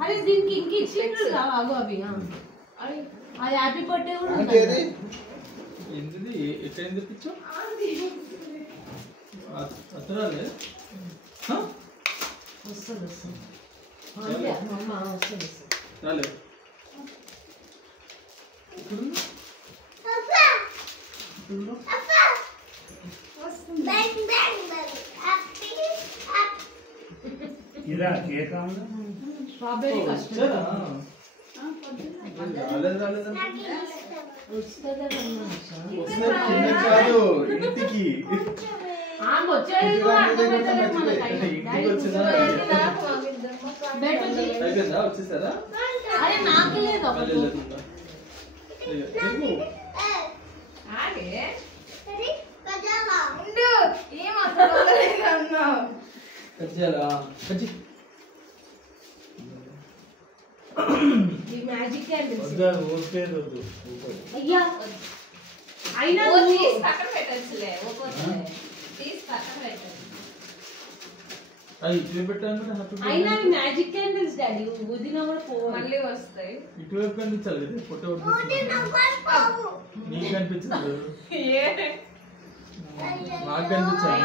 అరే దీనికి ఇంక ఇచ్చిండ్రు కావు అవి అది హ్యాపీ బర్త్డే కూడా ఉంది ఏంటిది ఎట్లా ఏం తెప్పించావు అత్తరాలే వస్తుంది వస్తుంది అమ్మ వస్తుంది రాలే ఇదా కేక్ స్ట్రాబెరీ కస్టర్డ్ ఇంటికి వచ్చేసారా అరే నాకు లేదు మ్యాజిక్ క్యాండిల్స్ అయ్యా అయినా పక్కన పెట్టచ్చులే తీసి పక్కన పెట్టచ్చు అయినా మ్యాజిక్ క్యాండిల్స్ డాడీ ఊదినా కూడా మళ్ళీ వస్తాయి ఇటువైపు కనిపించాలి కదా ఫోటో నీకు కనిపించదు నాకు కనిపించాలి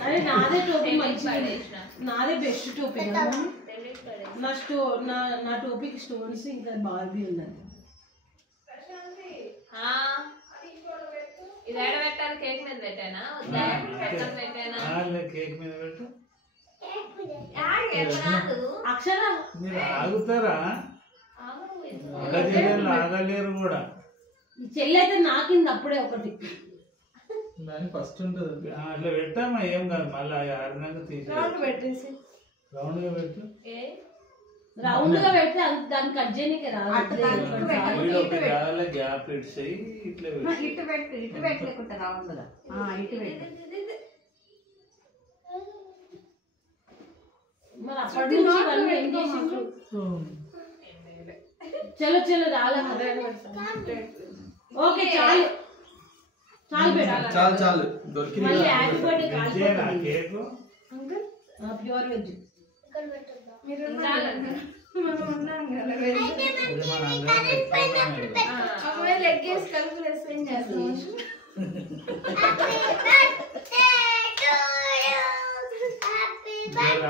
అరే నాదే టోపీ నాదే బెస్ట్ టోపీ నా టోపీకి స్టోన్స్ ఇంకా బార్బీ ఉన్నది ఇది ఎడ పెట్టాలి కేక్ మీద పెట్టానా కేక్ మీద పెట్టు అక్షర మీరు ఆగుతారా ఆగలేరు కూడా చెల్లి అయితే నాకింది అప్పుడే ఒకటి ఫస్ట్ ఉంటుంది అట్లా పెట్టామా ఏం కాదు మళ్ళీ ఆరినాక తీసి రౌండ్ గా పెట్టు రౌండ్ గా పెడితే దాన్ని కట్ చేయడానికి రాదు గ్యాప్ ఇట్స్ ఇట్లా ఇటు పెట్టుకుంటా రౌండ్ గా ఇటు పెట్టు మరి అప్పటి నుంచి ఇవన్నీ ఏం చేసిండ్రు చలో చలో రాలే ఓకే చాలు చాలు పెట్టాలి చాలు చాలు దొరికి మళ్ళీ happy birthday cake pure veg leg వేసి కలుపు ఏం చేస్తాం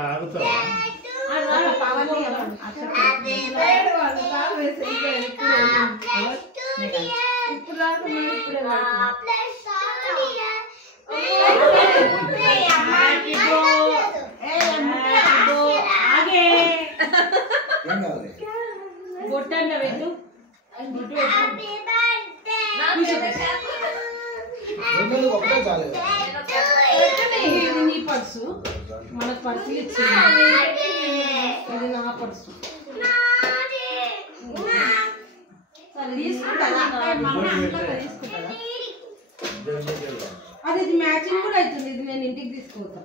ఆగుతావా బొట్టంట పెట్టు ఇది నీ పర్సు మనకు పర్సు ఇచ్చింది ఇది నా పర్సు అది ఇది మ్యాచింగ్ కూడా అవుతుంది ఇది నేను ఇంటికి తీసుకుపోతా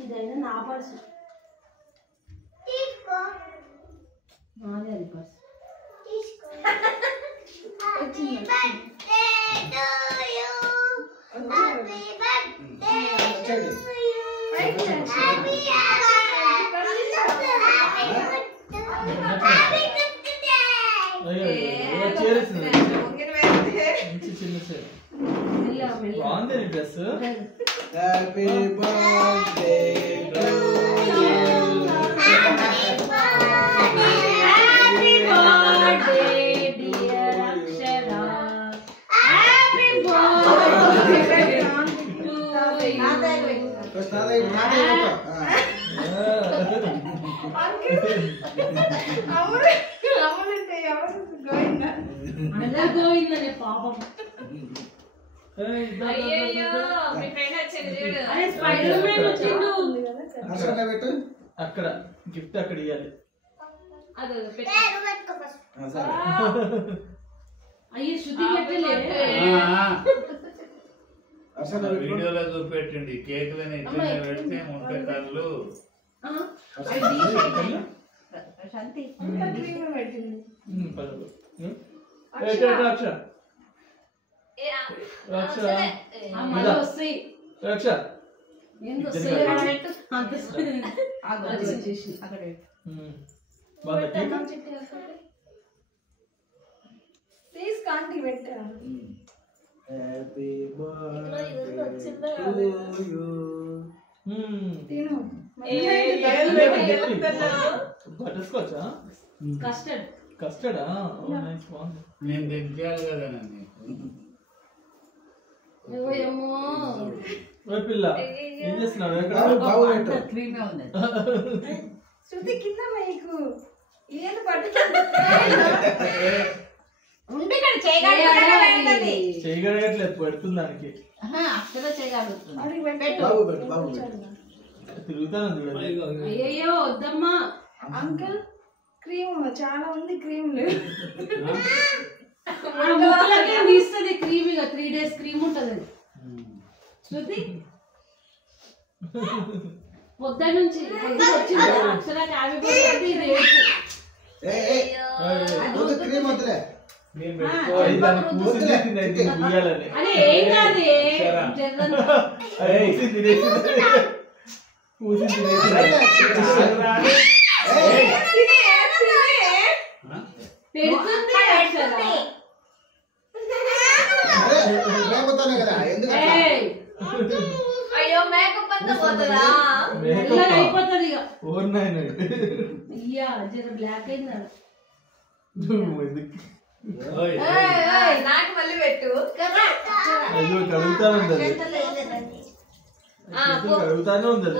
ఇదైనా నా పర్సు నాదే అది పర్సు బాగుంది dress happy birthday to you happy birthday dear Akshara happy birthday to గోవిందనే పాపం అక్కడ గిఫ్ట్ అక్కడ ఇవ్వాలి అయ్యో శృతి పెట్టలేదు వీడియోలో చూపెట్టండి కేక్ లని పెడితే ముప్పై కళ్ళు ప్రశాంతి పదవు రక్ష రక్ష మళ్ళీ వస్తాయి రక్ష ఎందుకు వస్తాయి అంత వచ్చేసి అక్కడ తీసుకాంటి పెట్టా హ్యాపీ బర్త్డే టు యు తిను బటర్స్కాచా కస్టర్డ్ కస్టర్డా నైస్ బాగుంది నేను తినిపించాలి కదా నీకు ఏమో ఓ పిల్ల ఏం చేస్తున్నావు ఎక్కడ బాబు పెట్టు క్రీమే ఉంది శృతి కింద మీకు ఏది పట్టుకుంది ఉండి ఇక్కడ చేయగలగండి చేయగలగట్లేదు పెడుతుంది దానికి అక్కడ చేయగలుగుతుంది బాబు పెట్టు బాబు పెట్టు తిరుగుతాను చూడండి అయ్యో వద్దమ్మా అంకుల్ క్రీమ్ చాలా ఉంది క్రీమ్ లేదు తీస్తుంది క్రీమ్ ఇక 3 days క్రీమ్ ఉంటది అది శృతి పొద్దున్న నుంచి వచ్చింది అక్షర క్యాబీ నువ్వు క్రీమ్ వద్దులే నేను దానికి పూసింది తినేది ముయ్యాలని అని ఏం కాదు పూసింది పెడుతుంది అక్షర లేకపోతానే కదా ఎందుకు అయ్యో మేకప్ అంతా పోతుందా అయిపోతుంది ఇక అయ్యా జర బ్లాక్ అయిందా నాకు మళ్ళీ పెట్టు అయ్యో కడుగుతానే ఉంది కడుగుతానే ఉంది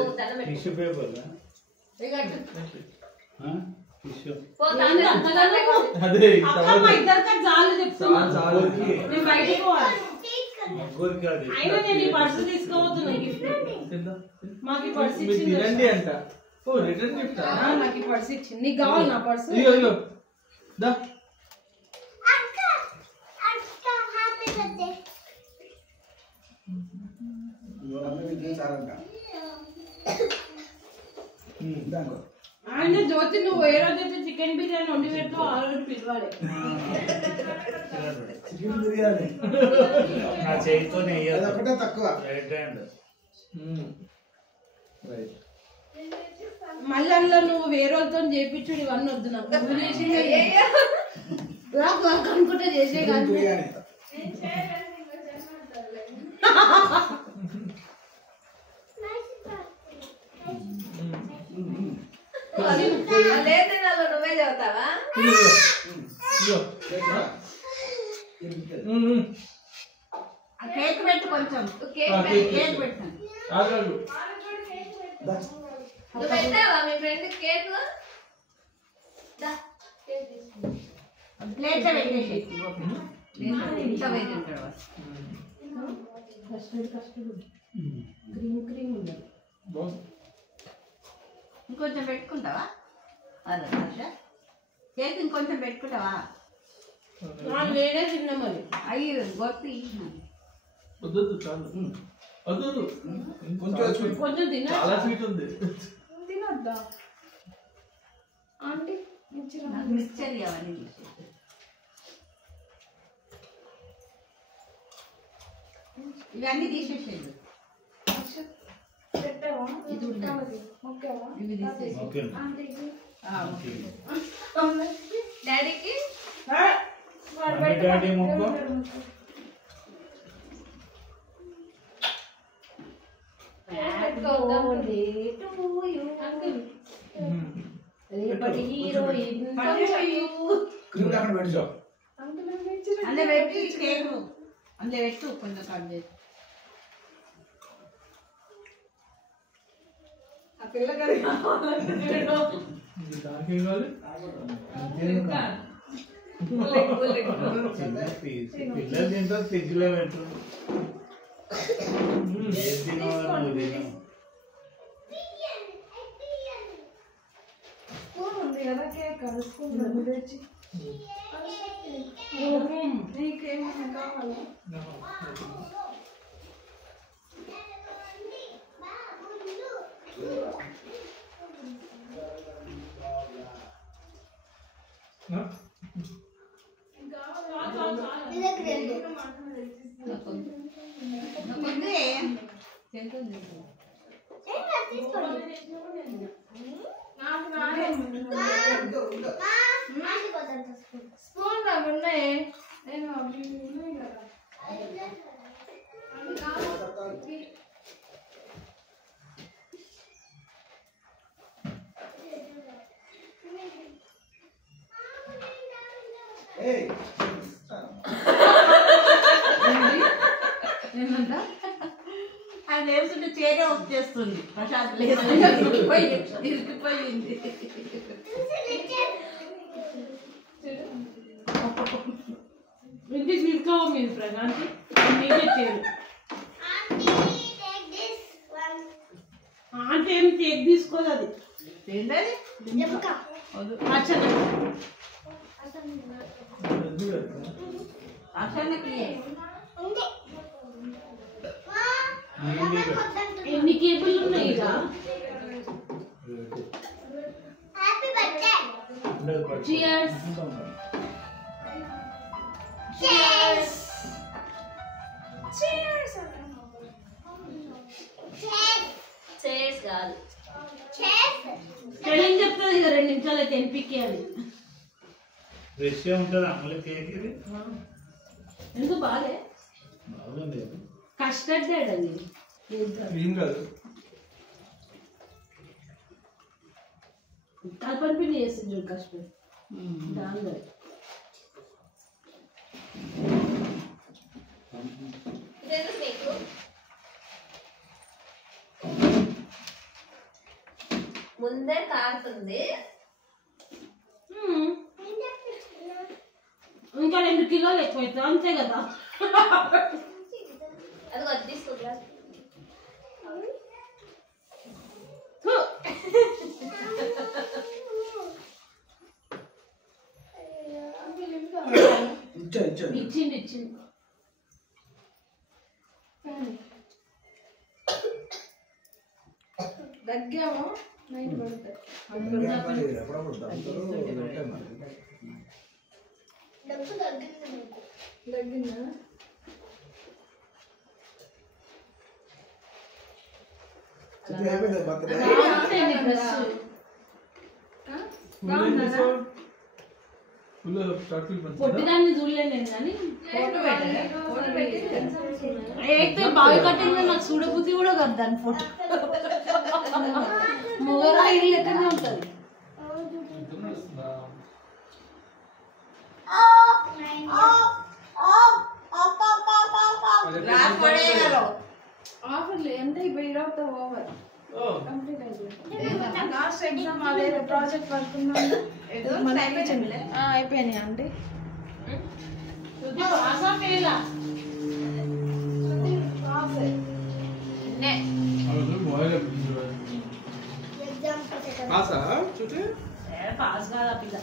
టిష్యూ పేపర్ టిష్యూ అదే ఇద్దరికీ చాలు చెప్తున్నా చాలు నేను బయటికి పోవాలి ముగ్గురికి అది అయినా నేను ఈ పర్సు తీసుకోబోతున్నా గిఫ్ట్ మాకు ఈ పర్సు మీరు ఇచ్చింది తినండి అంట ఓ రిటర్న్ గిఫ్ట్ నాకు ఈ పర్సు ఇచ్చింది నీకు కావాలి నా పర్సు ఇగో ఇగో దా ఆయన జ్యోతి నువ్వు ఏ రోజైతే చికెన్ బిర్యానీ వండి పెడతావు ఆ రోజు పిలవాలి చికెన్ బిర్యానీ నా చేతితోనే అదొకటే తక్కువ రైట్ హ్యాండ్ రైట్ మళ్ళీ అందులో నువ్వు వేరే వాళ్ళతో చేపించుడు ఇవన్నీ వద్దు నాకు నువ్వు చేసిందే అనుకుంటే చేసే కాదు బిర్యానీ నువ్వే చదువుతావా కేక్ పెట్టు కొంచెం కేక్ పెట్టాను నువ్వు పెట్టావా మీ ఫ్రెండ్ కేక్ ప్లేట్ పెట్టేసి ఇంత వైపు ఉంటాడు కస్టర్డ్ క్రీమ్ ఉండదు ఇంకొంచెం పెట్టుకుంటావా అదే హర్ష కేక్ ఇంకొంచెం పెట్టుకుంటావా నేనే తిన్నా మరి అయ్యి గొప్పి వద్దు చాలు వద్దు కొంచెం తిన్నా చాలా స్వీట్ ఉంది తినొద్దా ఆంటీ ఇచ్చిన మిక్చర్ అవన్నీ తీసేసి ఇవన్నీ తీసేసేది పెట్టావా ఇది ఉంది. మొక్కావా ఇవి తీసేసి ఓకే ఆంటీకి డాడీకి డాడీ మొక్కు రేపటి హీరోయిన్ క్రీమ్ అక్కడ పెట్టు అందులో పెట్టి కేక్ అందులో పెట్టు కొంచెం కట్ చేసి ఆ పిల్లగారి దానికి ఏం కావాలి చిన్న పీస్ పిల్లలు తింటారు ఫ్రిడ్జ్ లో పెట్టు ఏం తినవా నువ్వు తినవు స్పూన్ ఉంది కదా కేక్ అది స్పూన్ తెచ్చి నీకేమైనా కావాలా స్పూన్ ఉన్నాయి కదా. అది వేస్తుంటే చేరే వచ్చేస్తుంది. ప్రశాంత్ ఇరికిపోయింది. ఇంటికి తీసుకోవా మీరు ప్రశాంతి మీకే చేయరు. ఆంటీ ఏం కేక్ తీసుకోదు. అది ఏంటది? అక్షన్నకి ఎన్ని కేబుల్ ఉన్నాయి ఇక? Cheers. Cheers. Cheers. Cheers కాదు. స్పెల్లింగ్ చెప్తుంది ఇక 2 నిమిషాలు అయితే ఎన్పికేయాలి. ఫ్రెష్ ఉంటుంది అమ్మల కేక్ ఇది. ఎందుకు బాలే? బాగుంది. కస్టర్డ్ డేడ్ అది. క్రీమ్ కాదు. కల్పన పిండి చేసింది చూడు కస్టర్డ్. దాంట్లో ముందే కారుతుంది. ఇంకా 2 కిలోలు ఎక్కువైతే అంతే కదా. అది వద్దిస్తుందా? ఇచ్చింది దగ్గేమో నైట్ పడతాయి. దగ్గిందా? పొట్టిదాన్ని చూడలేను నేను కానీ బావి కట్టింగ్ నాకు చూడబుద్ధి కూడా కాదు దాని ఫోటో. మొగరాయి లెక్కనే ఉంటుంది. ఆఫర్లు ఎంత ఇప్పుడు ఓవర్ కంప్లీట్ అయిపోయింది. లాస్ట్ ఎగ్జామ్ అదే ప్రాజెక్ట్ వర్క్ అయిపోయినాయి అంటే పాస్ కాదా పిల్ల